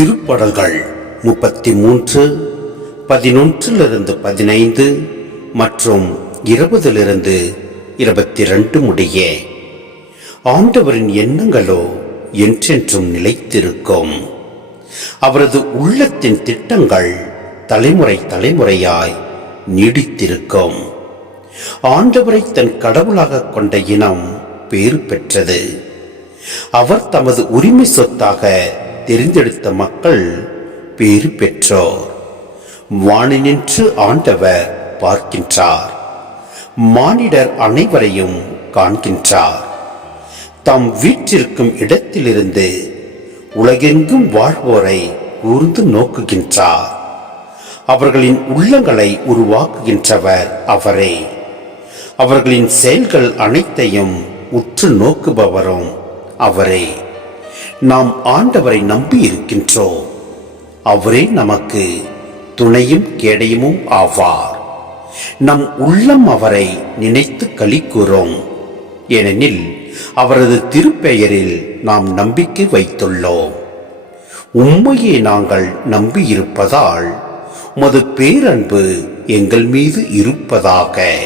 திருப்படங்கள் முப்பத்தி மூன்று பதினொன்றிலிருந்து பதினைந்து மற்றும் இருபதிலிருந்து இருபத்தி ரெண்டு முடிய. ஆண்டவரின் எண்ணங்களோ என்றென்றும் நிலைத்திருக்கும். அவரது உள்ளத்தின் திட்டங்கள் தலைமுறை தலைமுறையாய் நீடித்திருக்கும். ஆண்டவரை தன் கடவுளாக கொண்ட இனம் பேறு பெற்றது. அவர் தமது உரிமை சொத்தாக தெரிந்தெடுத்த மக்கள் பேறு பெற்றோர். வானினின்று ஆண்டவர் பார்க்கின்றார். மானிடர் அனைவரையும் காண்கின்றார். தம் வீற்றிருக்கும் இடத்திலிருந்து உலகெங்கும் வாழ்வோரை கூர்ந்து நோக்குகின்றார். அவர்களின் உள்ளங்களை உருவாக்குகின்றவர் அவரே. அவர்களின் செயல்கள் அனைத்தையும் உற்று நோக்குபவரும் அவரே. நாம் ஆண்டவரை நம்பி இருக்கின்றோம் அவரே நமக்கு துணையும் கேடையுமும் ஆவார். நம் உள்ளம் அவரை நினைத்து கழிக்கிறோம் ஏனெனில் அவரது திருப்பெயரில் நாம் நம்பிக்கை வைத்துள்ளோம். உண்மையை நாங்கள் நம்பியிருப்பதால் உமது பேரன்பு எங்கள் மீது இருப்பதாக.